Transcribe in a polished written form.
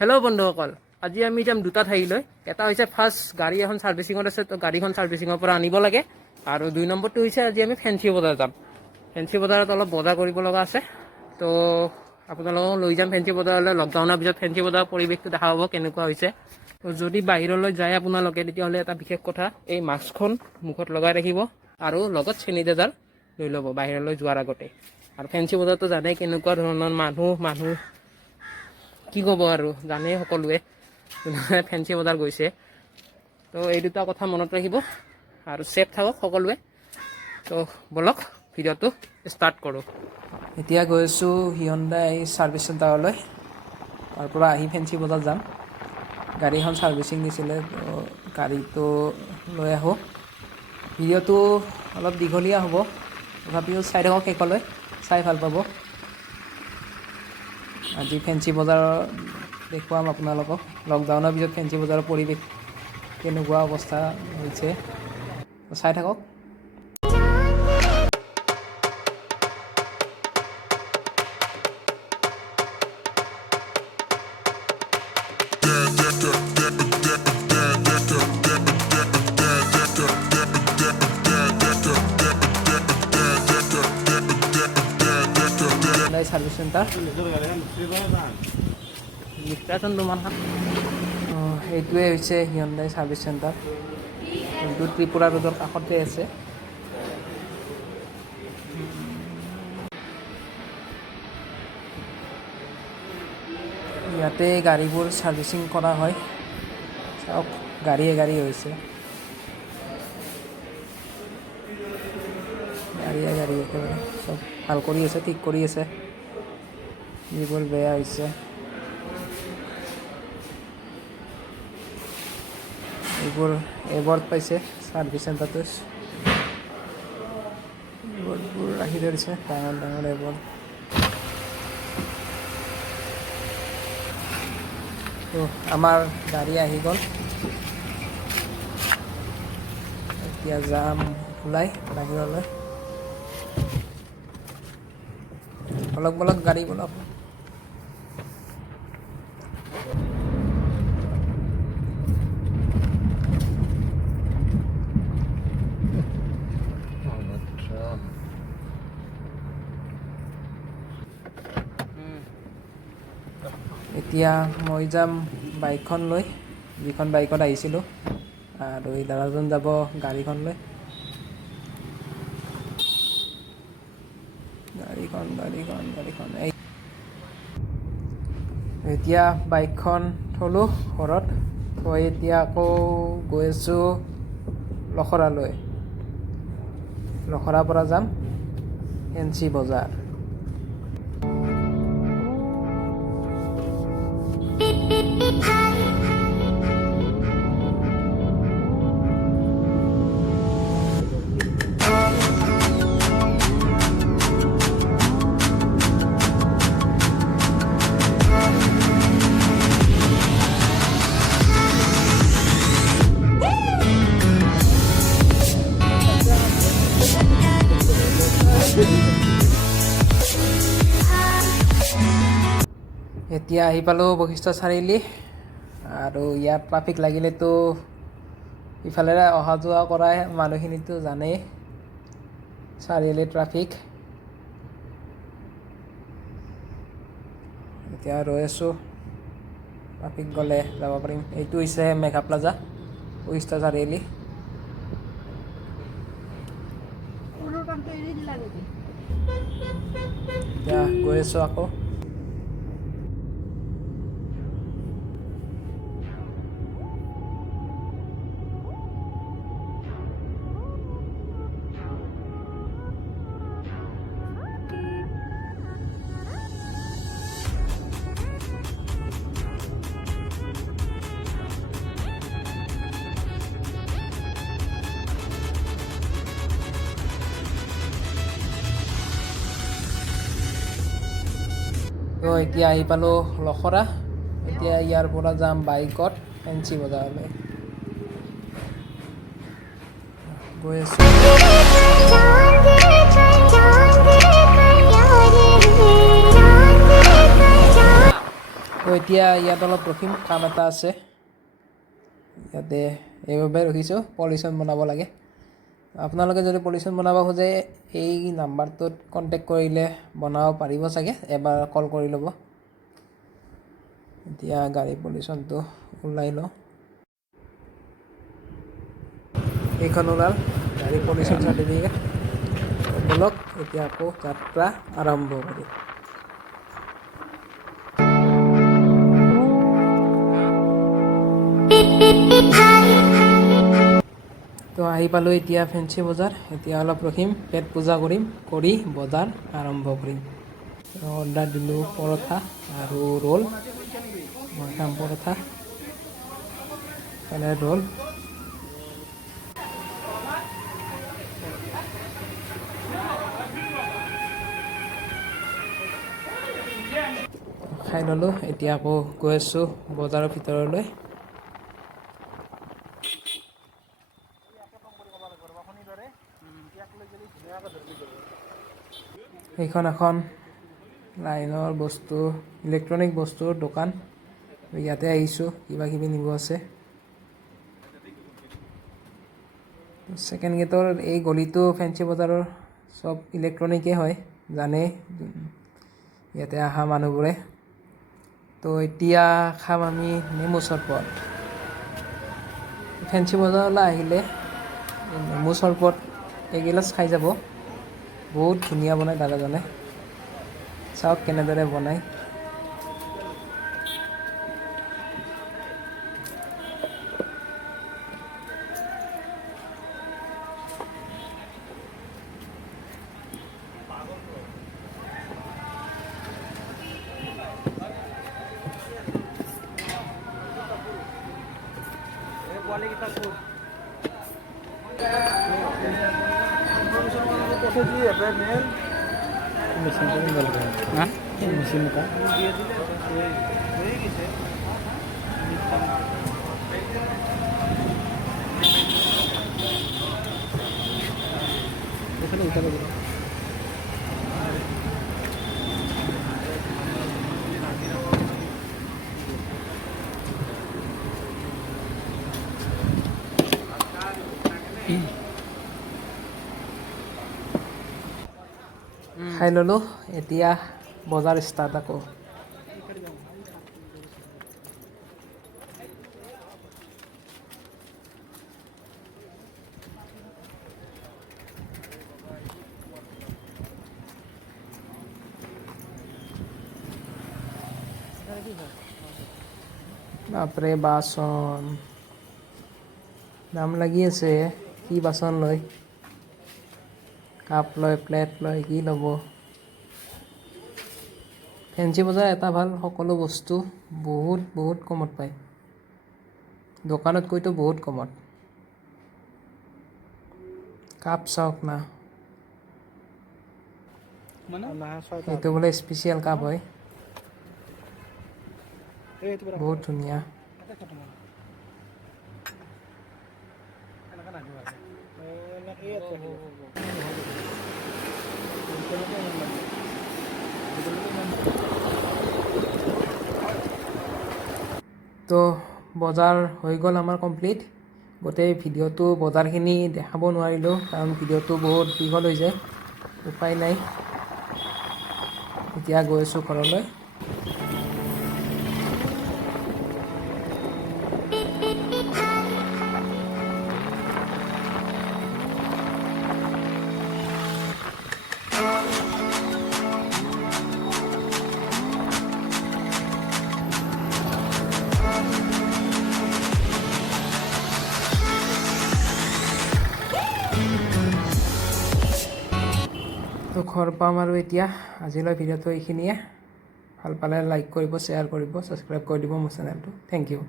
Hello' বন্ধুসকল, আজি আমি যাম দুটা ঠাইলৈ। এটা হৈছে ফাৰ্ষ্ট গাড়ী এখন ছাৰ্ভিচিঙত আছে, তো গাড়ীখন ছাৰ্ভিচিঙৰ পৰা আনিব লাগে। আৰু 2 নম্বৰটো হৈছে আজি আমি ফেঞ্চি বজাৰ যাম। ফেঞ্চি বজাৰত অলপ বজাৰ কৰিব লগা আছে, তো আপোনালোকক লৈ যাম ফেঞ্চি বজাৰলৈ। লকডাউনৰ পিছত ফেঞ্চি বজাৰৰ পৰিৱেশটো দেখা পাব কেনেকুৱা হৈছে। তো যদি বাহিৰলৈ যায় আপোনালোকে, তেতিয়াহ'লে এটা বিশেষ কথা, এই মাস্কখন মুখত লগাই ৰাখিব আৰু লগত চেনিটাইজাৰ লৈ ল'ব বাহিৰলৈ যোৱাৰ আগতে। আৰু ফেঞ্চি বজাৰটো জানেই কেনেকুৱা ধৰণৰ মানুহ কি ক'ব আৰু, জানেই সকলোৱে ফেঞ্চি বজাৰ গৈছে। তো এই দুটা কথা মনত ৰাখিব আৰু ছেফ থাকক সকলোৱে। তো বলক ভিডিঅ'টো ষ্টাৰ্ট কৰোঁ। এতিয়া গৈ আছোঁ হিয়ন্দাই ছাৰ্ভিচ চেণ্টাৰলৈ। তাৰ পৰা আহি ফেঞ্চি বজাৰ যাম। গাড়ীখন ছাৰ্ভিচিং দিছিলে, তো গাড়ীটো লৈ আহোঁ। ভিডিঅ'টো অলপ দীঘলীয়া হ'ব, তথাপিও চাই থাকক শেষলৈ, চাই ভাল পাব। আজি ফেঞ্চি বজাৰ দেখুৱাম আপোনালোকক। লকডাউনৰ পিছত ফেঞ্চি বজাৰৰ পৰিৱেশ কেনেকুৱা অৱস্থা হৈছে, চাই থাকক। সাৰ্ভিস সেন্টাৰ এইটোৱে হৈছে হিয়ন্দাই সাৰ্ভিচ চেণ্টাৰ, যোনটো ত্ৰিপুৰা ৰোডৰ কাষতে আছে। ইয়াতে গাড়ীবোৰ ছাৰ্ভিচিং কৰা হয়। চাওক, গাড়ীয়ে হৈছে, গাড়ীয়ে একেবাৰে চব ভাল কৰি আছে, ঠিক কৰি আছে যিবোৰ বেয়া হৈছে। এইবোৰ এৱাৰ্ড পাইছে ছাৰ্ভিচ চেণ্টাৰটো, এৱাৰ্ডবোৰ ৰাখি ধৰিছে, ডাঙৰ ডাঙৰ এৱাৰ্ড। তো আমাৰ গাড়ী আহি গ'ল, এতিয়া যাম ওলাই বাহিৰলৈ। বলক গাড়ী বলক। এতিয়া মই যাম বাইকখন লৈ, যিখন বাইকত আহিছিলোঁ, আৰু এই দাদাজন যাব গাড়ীখন লৈ। গাড়ীখন এতিয়া বাইকখন থলোঁ ঘৰত, থৈ এতিয়া আকৌ গৈ আছোঁ লখৰালৈ। লখৰাৰ পৰা যাম ফেঞ্চি বজাৰ। এতিয়া আহি পালোঁ বশিষ্ঠ চাৰিআলি, আৰু ইয়াত ট্ৰাফিক লাগিলেতো ইফালেৰে অহা যোৱা কৰা মানুহখিনিতো জানেই চাৰিআলি ট্ৰাফিক। এতিয়া ৰৈ আছোঁ, ট্ৰাফিক গ'লে যাব পাৰিম। এইটো হৈছে মেঘা প্লাজা, বশিষ্ঠ চাৰিআলি। এতিয়া গৈ আছোঁ আকৌ। তো এতিয়া আহি পালোঁ লখৰা। এতিয়া ইয়াৰ পৰা যাম বাইকত ফেঞ্চি বজাৰলৈ, গৈ আছোঁ। তো এতিয়া ইয়াত অলপ ৰখিম, কাম এটা আছে ইয়াতে, এইবাবে ৰখিছোঁ। পলিউশ্যন বনাব লাগে। আপোনালোকে যদি পলিউশ্যন বনাব খোজে এই নাম্বাৰটোত কণ্টেক্ট কৰিলে বনাব পাৰিব চাগে, এবাৰ কল কৰি ল'ব। এতিয়া গাড়ী পলিউশ্যনটো ওলাই লওঁ। এইখন ওলাল গাড়ী পলিউশ্যন চাৰ্টিফিকেট। বলক এতিয়া আকৌ যাত্ৰা আৰম্ভ কৰোঁ। তো আহি পালোঁ এতিয়া ফেঞ্চি বজাৰ। এতিয়া অলপ ৰখিম, পেট পূজা কৰিম, কৰি বজাৰ আৰম্ভ কৰিম। অৰ্ডাৰ দিলোঁ পৰঠা আৰু ৰোল। মই খাম পৰঠা, মানে ৰোল। খাই ল'লোঁ। এতিয়া আকৌ গৈ আছোঁ বজাৰৰ ভিতৰলৈ। সেইখন এখন লাইনৰ বস্তু, ইলেক্ট্ৰনিক বস্তুৰ দোকান। ইয়াতে আহিছোঁ, কিবা কিবি নিব আছে। ছেকেণ্ড গেটৰ এই গলিটো ফেঞ্চি বজাৰৰ চব ইলেক্ট্ৰনিকেই হয়, জানে ইয়াতে অহা মানুহবোৰে। তো এতিয়া খাম আমি নেমু চৰবত। ফেঞ্চি বজাৰলৈ আহিলে নেমু চৰবত এগিলাচ খাই যাব। বহুত ধুনীয়া বনায় দাদাজনে, চাওক কেনেদৰে বনায়। খাই ল'লোঁ। এতিয়া বজাৰ ষ্টাৰ্ট আকৌ। বাপৰে বাচন দাম লাগি আছে। কি বাচন লয়, কাপ লয়, প্লেট লয়, কি ল'ব। ফেঞ্চি বজাৰ এটা ভাল, সকলো বস্তু বহুত বহুত কমত পায়, দোকানতকৈতো বহুত কমত। কাপ চাওক না, সেইটো বোলে স্পেচিয়েল কাপ হয়, বহুত ধুনীয়া। তো বজাৰ হৈ গ'ল আমাৰ কমপ্লিট। গোটেই ভিডিঅ'টো বজাৰখিনি দেখাব নোৱাৰিলোঁ, কাৰণ ভিডিঅ'টো বহুত দীঘল হৈ যায়, উপায় নাই। এতিয়া গৈ আছোঁ ঘৰলৈ। তো ঘৰ পাম আৰু এতিয়া। আজিলৈ ভিডিঅ'টো এইখিনিয়ে। ভাল পালে লাইক কৰিব, শ্বেয়াৰ কৰিব, ছাবস্ক্ৰাইব কৰি দিব মোৰ চেনেলটো। Thank U.